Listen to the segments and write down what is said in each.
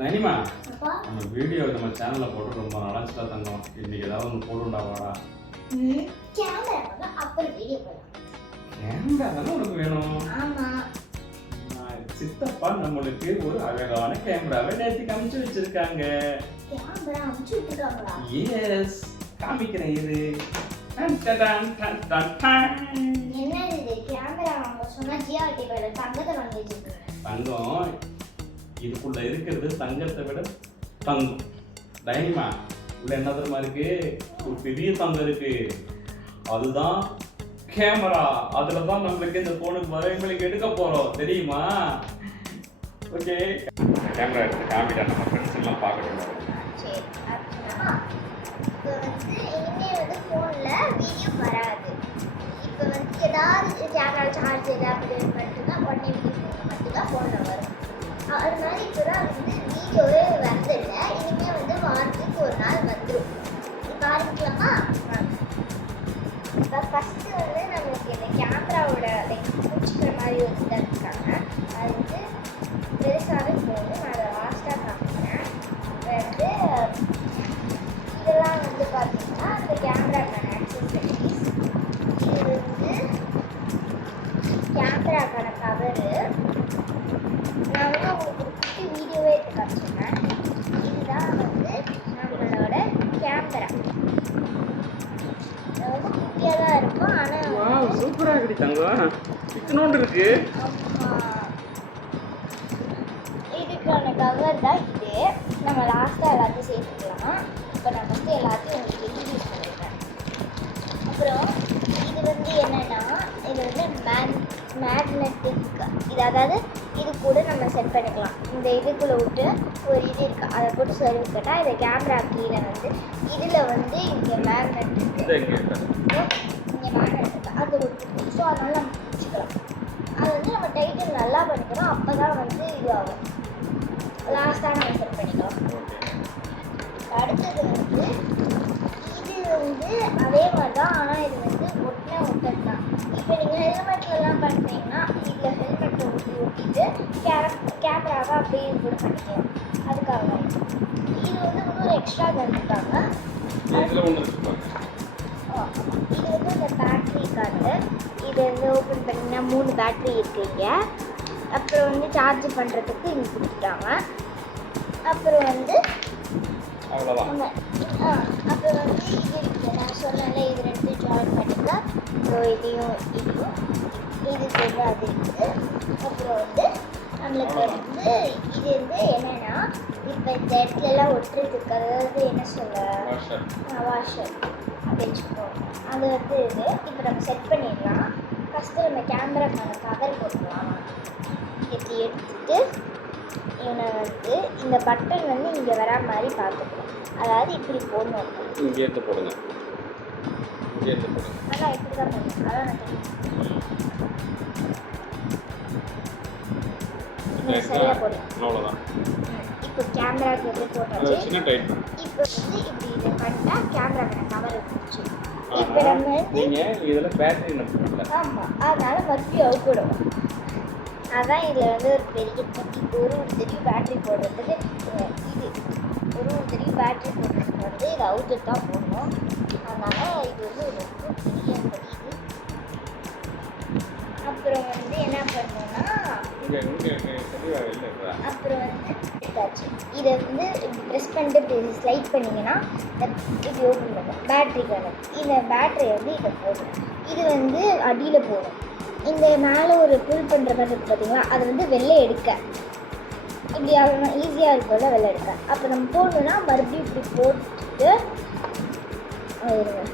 நனிமா நம்ம வீடியோ நம்ம சேனல்ல போட்டு ரொம்ப நாளாச்சுல தங்கம். இன்னைக்கு ஏதாவது ஒன்று போடுண்டா வாடா. கேமரா அப்புறம் வீடியோ போடலாம். கேமரா தானே உனக்கு வேணும்? ஆமா. சித்தப்பா நம்மளுக்கு ஒரு அழகான கேமராவை நேற்று காமிச்சு வச்சிருக்காங்க. கேமரா அமுச்சு விட்டுருக்காங்களா? எஸ், காமிக்கிறேன் இரு. என்ன இது கேமரா வாங்க சொன்னா ஜிஆர்டி பேல தங்கத்தை வாங்கி வச்சிருக்கேன். தங்கம் இதுக்குள்ள இருக்கிறது தங்கத்தை விட தங்கம். டைனிமா உள்ள என்ன தெரியுமா இருக்கு? ஒரு பெரிய தங்கம் இருக்கு, அதுதான் கேமரா. அதுல தான் நம்மளுக்கு இந்த போனுக்கு வரைங்களுக்கு எடுக்க போறோம், தெரியுமா? ஓகே, கேமரா எடுத்து காமிட்டா நம்ம ஃப்ரெண்ட்ஸ் எல்லாம் பார்க்கணும். சரி, அப்படின்னா இப்போ இனிமே ஃபோன்ல வீடியோ வராது. இப்போ ஏதாவது கேமரா சார்ஜ் ஏதாவது மட்டும்தான் உடனே வீடியோ மட்டும்தான் ஃபோனில் வரும். அது மாதிரி இப்போதான் வீடியோவே வரதில்லை. இனிமே வாரத்துக்கு ஒரு நாள் வந்துடும். இப்போ ஆரம்பிக்கலாமா? இப்போ ஃபஸ்ட்டு நம்மளுக்கு இந்த கேமராவோட பிடிச்சிக்கிற மாதிரி ஒரு இதாக இருக்காங்க. அது பெருசாகவே போகணும். நான் அதை லாஸ்ட்டாக காமிக்கிறேன். இதெல்லாம் பார்த்தீங்கன்னா இந்த கேமராக்கான ஆக்சசரிஸ். இது கேமராக்கான கவரு. நான் உங்களுக்கு ஒரு குட்டி வீடியோவே எடுத்து காமிச்சிருக்கேன். இதுதான் நம்மளோட கேமரா. ரொம்ப குட்டியாக தான் இருக்கும். ஆனால் சூப்பராக இருக்கு தங்கம். இத்தனோண்டு இருக்கு. இதுக்கான கவர் தான் இது. நம்ம லாஸ்ட்டாக எல்லாத்தையும் சேர்த்துக்கலாம். இப்போ நான் எல்லாத்தையும் உங்களுக்கு இன்ட்ரடியூஸ் பண்ணிடுறேன். அப்புறம் இது என்னென்னா, இது மேக்னெட்டிக். இது அதாவது இது கூட நம்ம செட் பண்ணிக்கலாம். இந்த இதுக்குள்ளே விட்டு ஒரு இது இருக்குது, அதை போட்டு சொருவிக்கிட்டா இந்த கேமரா கீழே இதில் இங்கே மேக்னெட் இருக்குது. இங்கே மேக்னெட் இருக்குது, அது விட்டு ஸோ அதனால் நம்ம பிடிச்சிக்கலாம். அது நம்ம டைட்டில் நல்லா பண்ணிக்கிறோம். அப்போ தான் இது ஆகும். லாஸ்ட்டாக நம்ம செட் பண்ணிக்கலாம். அடுத்தது இது அதே மாதிரி தான். ஆனால் இது ஒட்டது தான். இப்போ நீங்கள் ஹெல்மெட்லலாம் பண்ணுறீங்கன்னா இதில் ஹெல்மெட்டை ஒட்டிட்டு கேமராவை அப்படியே கூட பண்ணிக்கலாம். அதுக்காக இது இன்னொரு எக்ஸ்ட்ரா தந்துருக்காங்க. இது இந்த பேட்ரி கார்டு. இது ஓப்பன் பண்ணிங்கன்னா 3 பேட்ரி இருக்குங்க. அப்புறம் சார்ஜ் பண்ணுறதுக்கு இங்கே கொடுத்துட்டாங்க. அப்புறம் அப்புறம் இது இருக்குது. நான் சொன்னால இது 2 ஜாயின் பண்ணிக்கலாம். ஸோ இதையும் இதுக்கு அது இருக்குது. அப்புறம் நம்மளுக்கு இது என்னென்னா, இப்போ இந்த இடத்துலலாம் ஒட்டுறதுக்கு, அதாவது என்ன சொல்ல, வாஷர் அப்படி வச்சுக்கோங்க. அது இது இப்போ நம்ம செட் பண்ணிடலாம். ஃபஸ்ட்டு நம்ம கேமராக்கான கவர் போட்டுக்கலாம். இப்படி எடுத்துட்டு இவனை இந்த பட்டன் இங்கே வரா மாதிரி பார்த்துக்கணும். அதாவது இப்படி போடணும். இங்கே எடுத்து போடுங்க. ஆனால் இப்படி தான் பண்ணணும். அதான் நான் சரியாக போடுறேன். அவ்வளோதான். இப்போ கேமராக்கு போட்டாச்சு. இப்போ இப்படி இதை பண்ணிட்டா கேமராக்கான கவர் இருந்துச்சு. இப்போ நம்ம இதில் பேட்டரி நம்ம ஆமாம், அதனால மறுபடியும் அவுக்கணும். அதான் இதில் ஒரு பெரிய குட்டி ஒரு தெரியும் பேட்ரி போடுறதுக்கு. இது ஒரு தெரியும் பேட்ரி போடுறதுக்கு இதை அவுட்டு தான் போடணும். அதனால் இது ரொம்ப பெரிய இது. அப்புறம் என்ன பண்ணோன்னா, அப்புறம் எடுத்தாச்சு. இதை இப்படி ப்ரெஸ் பண்ணிட்டு இப்படி ஸ்லைட் பண்ணிங்கன்னா இப்படி ஓப்பன் பண்ணும் பேட்ரிக்கான. இந்த பேட்டரியை இதை போடணும். இது அடியில் போடும். இந்த மேலே ஒரு புல் பண்ணுற மாதிரி இருக்குது பார்த்தீங்களா, அது வெளில எடுக்க இப்படி ஈஸியாக இருக்கும்ல வெளில எடுக்க. அப்போ நம்ம போடணுன்னா மறுபடியும் இப்படி போட்டுட்டு இருங்க.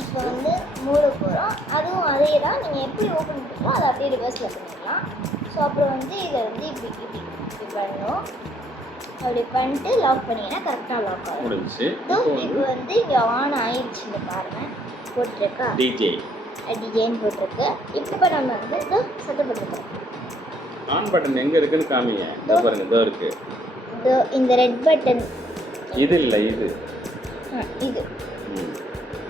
இப்போ மூட போகிறோம். அதுவும் அதே தான். நீங்கள் எப்படி ஓப்பன் பண்ணுறோமோ அதை அப்படியே ரிவர்ஸில் பண்ணிடலாம். ஸோ அப்புறம் இதை இப்படி பண்ணணும். அப்படி பண்ணிட்டு லாக் பண்ணிங்கன்னா கரெக்டாக லாக் ஆகும். இப்போ இங்கே ஆன் ஆயிடுச்சு. இந்த பாருங்கள் போட்டிருக்கா, டிஜேன்னு போட்டிருக்கு. இப்போ நம்ம சத்தம் போட்டுருக்கோம். ஆன் பட்டன் எங்கே இருக்குன்னு காமிங்க. இதோ பாருங்க, இதோ இருக்கு. இந்த ரெட் பட்டன் இது இல்லை, இது இது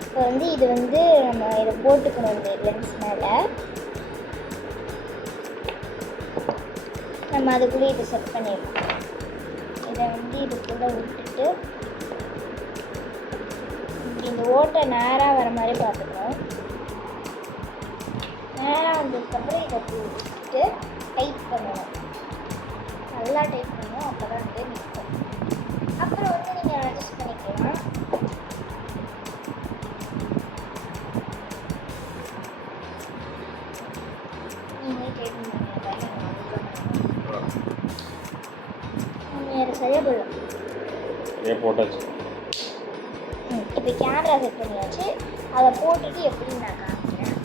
இப்போ வந்து இது வந்து நம்ம இதை போட்டுக்கணும் இந்த லென்ஸ் மேலே. நம்ம அதுக்குள்ளே இதை செட் பண்ணிடலாம். இதை வந்து இதுக்குள்ளே விட்டுட்டு இந்த ஓட்டை நேராக வர மாதிரி பார்த்துக்கணும். நேராக வந்ததுக்கப்புறம் இதை விட்டுட்டு டைட் பண்ணணும். நல்லா டைட் பண்ணணும், அப்போ தான் வந்து நிற்கும். அப்புறம் வந்து நீங்கள் அட்ஜஸ்ட் பண்ணிக்கலாம். நீங்களே டைட் பண்ணிக்கலாம். நீங்கள் சரியாக போடலாம். ஏன் போட்டாச்சு? இப்போ கேமரா செட் பண்ணியாச்சு. அதை போட்டுட்டு எப்படி நான் காமிக்கிறேன்.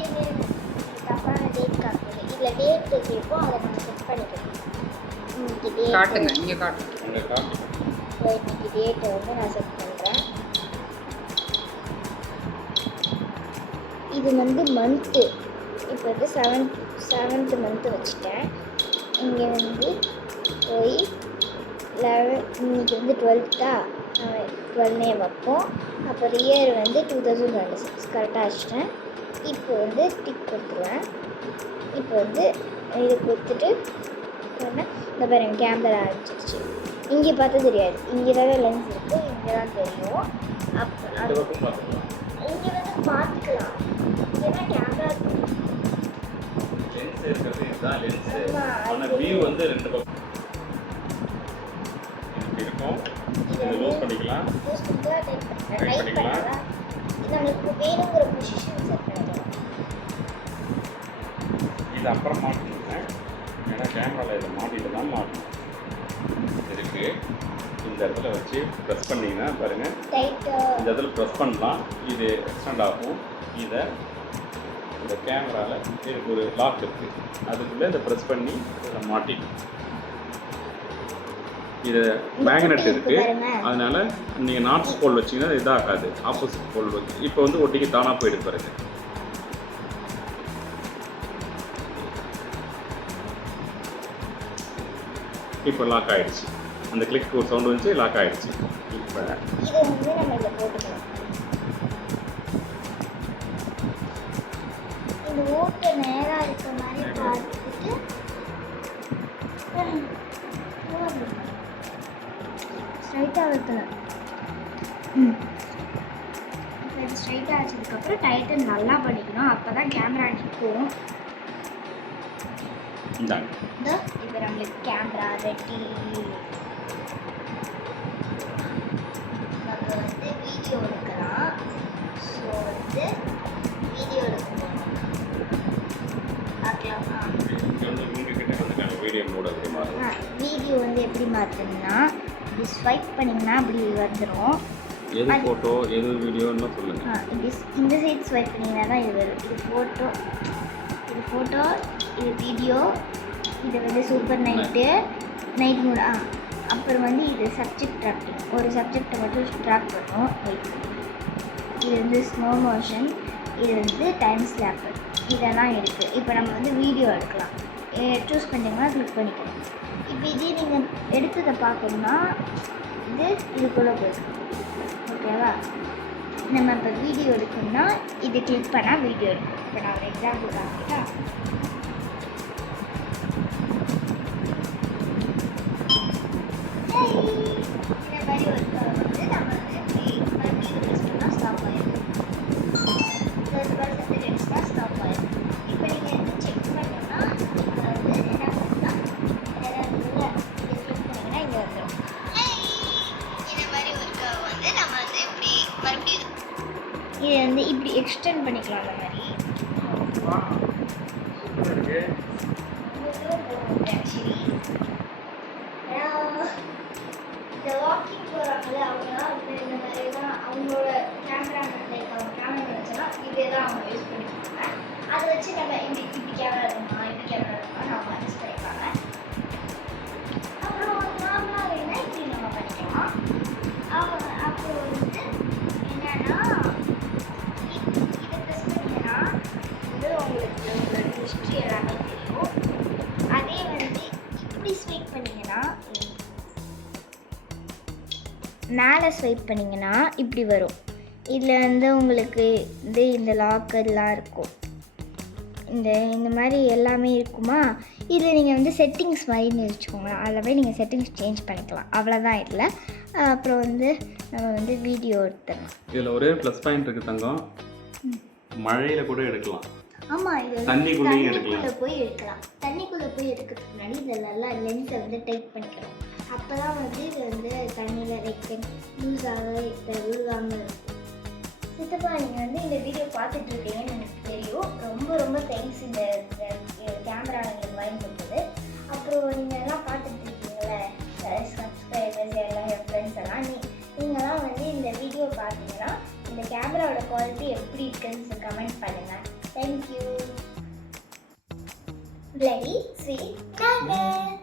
இது தப்பான டேட் காமிக்கல. இதில் டேட் கேட்போம், அதை நம்ம செட் பண்ணிக்கலாம். இன்னைக்கு டேட் காட்டுங்க, நீங்கள் காட்டுங்க. இன்னைக்கு டேட்டை வந்து நான் செட் பண்ணுறேன். இது வந்து மந்த்து. இப்போ வந்து செவன்த்து மந்த்து வச்சுட்டேன். இங்கே வந்து போய் 11 இன்னைக்கு வந்து 12தா 12 வைப்போம். அப்புறம் இயர் வந்து 2026 கரெக்டாக வச்சுட்டேன். இப்போ வந்து டிக் கொடுத்துருவேன். இப்போ வந்து இது கொடுத்துட்டு இந்த பாருங்க கேமரா ஆரம்பிச்சிருச்சு. இங்கே பார்த்தா தெரியாது, இங்கே தான் லென்ஸ் இருக்குது, இங்கே தான் தெரியும். அப்போ இங்கே வந்து பார்த்துக்கலாம். ஏன்னா கேமரா லென்ஸ் இருக்கிறது இதுதான் லென்ஸ். ஆனால் வியூ வந்து ரெண்டு பக்கம் இருக்கும். இதை லூஸ் பண்ணிக்கலாம். யூஸ் பண்ணிக்கலாம், டைட் பண்ணலாம். இது நம்மளுக்கு வேணுங்கிற பொசிஷன் செட் பண்ணிக்கலாம். இது அப்புறம் மாட்டணும். ஏன்னா கேமராவில் இதை மாட்டிட்டு தான் மாட்டணும். இதுக்கு இந்த இடத்துல வச்சு ப்ரெஸ் பண்ணிங்கன்னா பாருங்கள், இந்த இடத்துல ப்ரெஸ் பண்ணலாம். இது எக்ஸ்டெண்ட் ஆகும். இதை இந்த கேமராவில் இதுக்கு ஒரு லாக் இருக்குது, அதுக்குள்ளே இதை ப்ரெஸ் பண்ணி இதை மாட்டிடும். இது மேக்னெட் இருக்குது, அதனால் நீங்கள் நார்த் போல் வச்சிங்கன்னா இதாகாது. ஆப்போசிட் போல் வச்சு இப்போ வந்து ஒட்டிக்கு தானாக போயிட்டு பாருங்க. இப்போ லாக் ஆகிடுச்சு. அந்த கிளிக் ஒரு சவுண்டு வந்துச்சு, லாக் ஆகிடுச்சு. இப்போ இதை வந்து நம்ம இதில் போட்டுக்கலாம். இந்த ஓட்டை நேராக இருக்க மாதிரி பார்த்துட்டு ஸ்ட்ரைட்டாக வைக்கலாம். இப்போ இது ஸ்ட்ரைட்டாக வச்சதுக்கப்புறம் டைட்டன் நல்லா பண்ணிக்கணும். அப்போ தான் கேமரா நிற்கும். இந்தாங்க. இப்போ நம்மளுக்கு கேமரா ரெடி. நம்ம வந்து வீடியோ எடுக்கலாம். ஸோ வந்து வீடியோ எடுக்கணும். பார்க்கலாமா? வீடியோ மோட் அப்படி மாறும். வீடியோ வந்து எப்படி மாற்றணும்னா இது ஸ்வைப் பண்ணிங்கன்னா அப்படி வந்துடும். எது ஃபோட்டோ எது வீடியோன்னு சொல்லுங்கள். இந்த சைட் ஸ்வைப் பண்ணிங்கன்னா தான் இது வரும். இது ஃபோட்டோ, இது வீடியோ, இது வந்து சூப்பர் நைட் மூட். அப்புறம் வந்து இது சப்ஜெக்ட் ட்ராக்கிங். ஒரு சப்ஜெக்டை மட்டும் ட்ராக் பண்ணும். இது வந்து ஸ்லோ மோஷன், இது வந்து டைம் ஸ்லாப், இதெல்லாம் இருக்குது. இப்போ நம்ம வந்து வீடியோ எடுக்கலாம். சூஸ் பண்ணிங்கன்னா கிளிக் பண்ணிக்கலாம். இப்போ இதே நீங்கள் எடுத்ததை பார்க்கணுன்னா இதுக்குள்ளே போயிடும். ஓகேவா? நம்ம இப்போ வீடியோ எடுக்கணும்னா இது கிளிக் பண்ணால் வீடியோ எடுக்கும். இப்போ நான் ஒரு எக்ஸாம்பிள் காமிக்கிட்டா. இந்த மாதிரி ஒரு வந்து நம்ம வந்து எடுத்துனா ஸ்டாப் ஆகிடும். 30% எடுத்துனா ஸ்டாப் ஆகிடும். இப்போ நீங்கள் வந்து செக் பண்ணோம்னா அதாவது என்ன பண்ணலாம், இது கிளிக் பண்ணிங்கன்னா இங்கே வந்துடும். இந்த மாதிரி ஒர்க்கை வந்து நம்ம வந்து இப்படி மறுபடியும் இதை வந்து இப்படி எக்ஸ்டெண்ட் பண்ணிக்கலாம். அந்த மாதிரி ஆக்சுவலி இந்த வாக்கிங் போகிறாங்களே அவங்களாம் வந்து இந்த மாதிரி தான் அவங்களோட கேமரா லைக் அவங்க கேமரா வச்சுலாம் இதே தான் அவங்க யூஸ் பண்ணிப்பாங்க. அதை வச்சு நம்ம இப்படி கேமரா இருக்குமா அவங்க அட்ஜஸ்ட் பண்ணிப்பாங்க. அப்புறம் நார்மலாக வேணால் இப்படி நம்ம பண்ணிக்கலாம். அப்புறம் வந்து என்னன்னா இதை ப்ரெஸ் பண்ணிங்கன்னா வந்து உங்களுக்கு உங்களோட ஹிஸ்ட்ரி எல்லாமே தெரியும். மேலே ஸ்வைப் பண்ணிங்கன்னா இப்படி வரும். இதில் வந்து உங்களுக்கு இந்த லாக்கெல்லாம் இருக்கும், இந்த மாதிரி எல்லாமே இருக்குமா. இதில் நீங்கள் வந்து செட்டிங்ஸ் மாதிரின்னு வச்சுக்கோங்க, அதில் போய் நீங்கள் செட்டிங்ஸ் சேஞ்ச் பண்ணிக்கலாம், அவ்வளோதான். இல்லை அப்புறம் வந்து நம்ம வந்து வீடியோ எடுத்துடலாம். இதில் ஒரே ப்ளஸ் பாயிண்ட் இருக்குது தங்கம், மழையில் கூட எடுக்கலாம். ஆமாம், இது தண்ணிக்குள்ளே போய் எடுக்கலாம். தண்ணிக்குள்ளே போய் எடுக்கிறதுக்கு முன்னாடி இதில் நல்லா லென்ஸை வந்து டைட் பண்ணிக்கணும். அப்போ தான் வந்து இது வந்து தண்ணியில் விழுகாமல் இருக்கும். சித்தப்பா, நீங்கள் வந்து இந்த வீடியோ பார்த்துட்ருக்கீங்கன்னு எனக்கு தெரியும். ரொம்ப ரொம்ப தேங்க்ஸ் இந்த கேமரா எங்களுக்கு வாங்கி கொடுத்தது. அப்புறம் நீங்கள் எல்லாம் பார்த்துட்ருக்கீங்களே சப்ஸ்கிரைபர்ஸ் எல்லாம், என் ஃப்ரெண்ட்ஸ் எல்லாம், நீங்களாம் வந்து இந்த வீடியோ பார்த்தீங்கன்னா இந்த கேமராவோட குவாலிட்டி எப்படி இருக்குன்னு கமெண்ட் பண்ணுங்கள். தேங்க்யூ. Bloody sweet Tiger.